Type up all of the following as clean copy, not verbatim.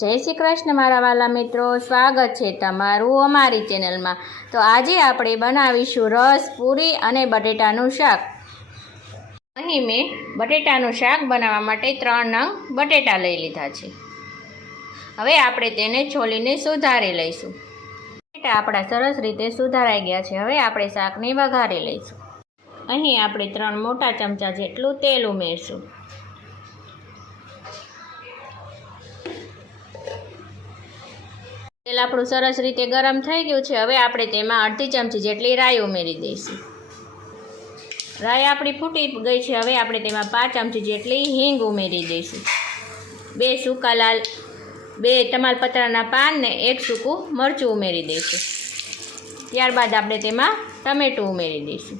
જય શ્રી કૃષ્ણ મારા વાલા મિત્રો, સ્વાગત છે તમારું અમારી ચેનલમાં। તો આજે આપણે બનાવીશું રસ, પૂરી અને બટેટાનું શાક। અહીં મેં બટેટાનું શાક બનાવવા માટે 3 નંગ બટેટા લઈ લીધા છે। હવે આપણે તેને છોલીને સુધારી લઈશું। બટેટા આપણા સરસ રીતે સુધારાઈ ગયા છે। હવે આપણે શાકને વઘારી લઈશું। અહીં આપણે 3 મોટા ચમચા જેટલું તેલ ઉમેરશું। તેલ આપણું સરસ રીતે ગરમ થઈ ગયું છે। હવે આપણે તેમાં અડધી ચમચી જેટલી રાઈ ઉમેરી દઈશું। રાઈ આપણી ફૂટી ગઈ છે। હવે આપણે તેમાં 5 ચમચી જેટલી હિંગ ઉમેરી દઈશું। 2 તમાલપત્રના પાન ને 1 સૂકું મરચું ઉમેરી દઈશું। ત્યારબાદ આપણે તેમાં ટમેટું ઉમેરી દઈશું।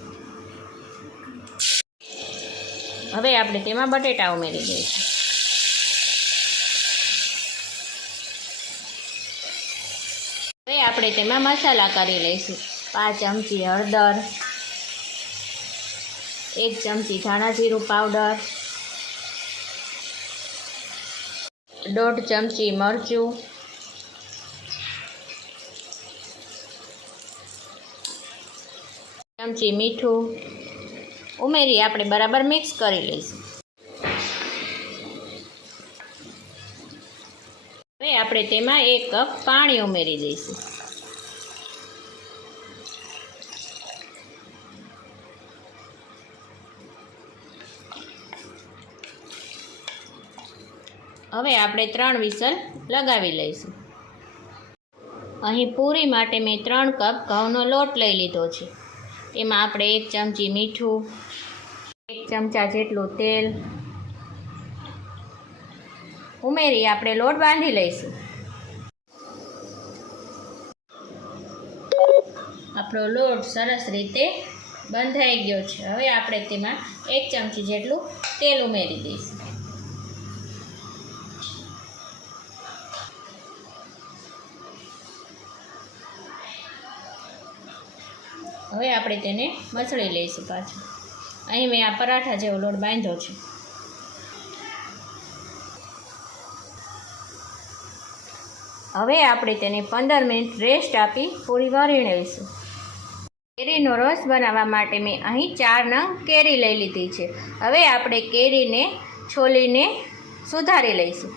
હવે આપણે તેમાં બટેટા ઉમેરી દઈશું। હવે આપણે તેમાં મસાલા કરી લઈશું। 5 ચમચી હળદર, 1 ચમચી ધાણા જીરું પાવડર, 1/2 ચમચી મરચું, 1 ચમચી મીઠું ઉમેરી આપણે બરાબર મિક્સ કરી લઈશું। હવે આપણે તેમાં 1 કપ પાણી ઉમેરી દઈશું। હવે આપણે 3 વિસલ લગાવી લઈશું। અહીં પૂરી માટે મેં 3 કપ ઘઉંનો લોટ લઈ લીધો છે। તેમાં આપણે 1 ચમચી મીઠું, 1 ચમચા જેટલું તેલ ઉમેરી આપણે લોટ બાંધી લઈશું। આપણો લોટ સરસ રીતે બંધાઈ ગયો છે। હવે આપણે તેમાં 1 ચમચી જેટલું તેલ ઉમેરી દઈશું। હવે આપણે તેને મસળી લઈશું પાછું। અહીં મેં આ પરાઠા જેવો લોટ બાંધ્યો છે। હવે આપણે તેને 15 મિનિટ રેસ્ટ આપી પૂરી વણી લઈશું। કેરીનો રસ બનાવવા માટે મેં અહીં 4 નંગ કેરી લઈ લીધી છે। હવે આપણે કેરીને છોલીને સુધારી લઈશું।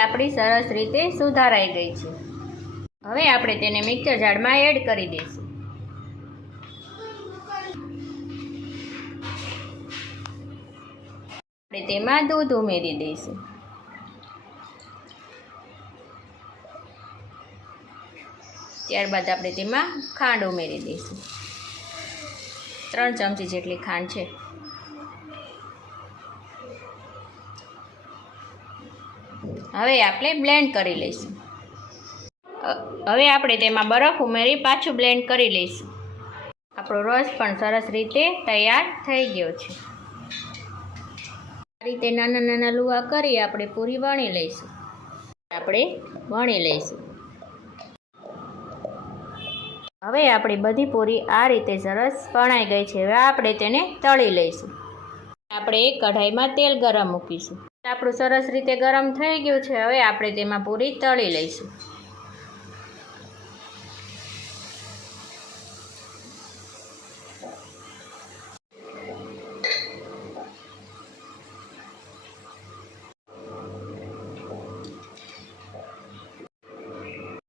આપણી સરસ રીતે સુધારાઈ ગઈ છે। હવે આપણે તેને મિક્સર જારમાં એડ કરી દઈશું। આપણે તેમાં દૂધ ઉમેરી દઈશું। ત્યારબાદ આપણે તેમાં ખાંડ ઉમેરી દઈશું। 3 ચમચી જેટલી ખાંડ છે। હવે આપણે બ્લેન્ડ કરી લઈશું। હવે આપણે તેમાં બરફ ઉમેરી પાછું બ્લેન્ડ કરી લઈશું। આપણો રસ પણ સરસ રીતે તૈયાર થઈ ગયો છે। આ રીતે નાના નાના લુવા કરી આપણે પૂરી વણી લઈશું। હવે આપણી બધી પૂરી આ રીતે સરસ વણાઈ ગઈ છે। હવે આપણે તેને તળી લઈશું। આપણે એક કઢાઈમાં તેલ ગરમ મૂકીશું। આપણું સરસ રીતે ગરમ થઈ ગયું છે। હવે આપણે તેમાં પૂરી તળી લઈશું।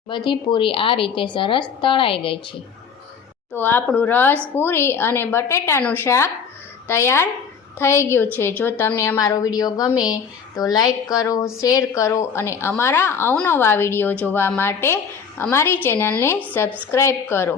બધી પૂરી આ રીતે સરસ તળાઈ ગઈ છે। તો આપણું રસ પૂરી અને બટેટાનું શાક તૈયાર થઈ ગયું છે। જો તમને અમારો વિડીયો ગમે તો લાઈક કરો, શેર કરો અને અમારા અવનવા વિડીયો જોવા માટે અમારી ચેનલને સબસ્ક્રાઈબ કરો।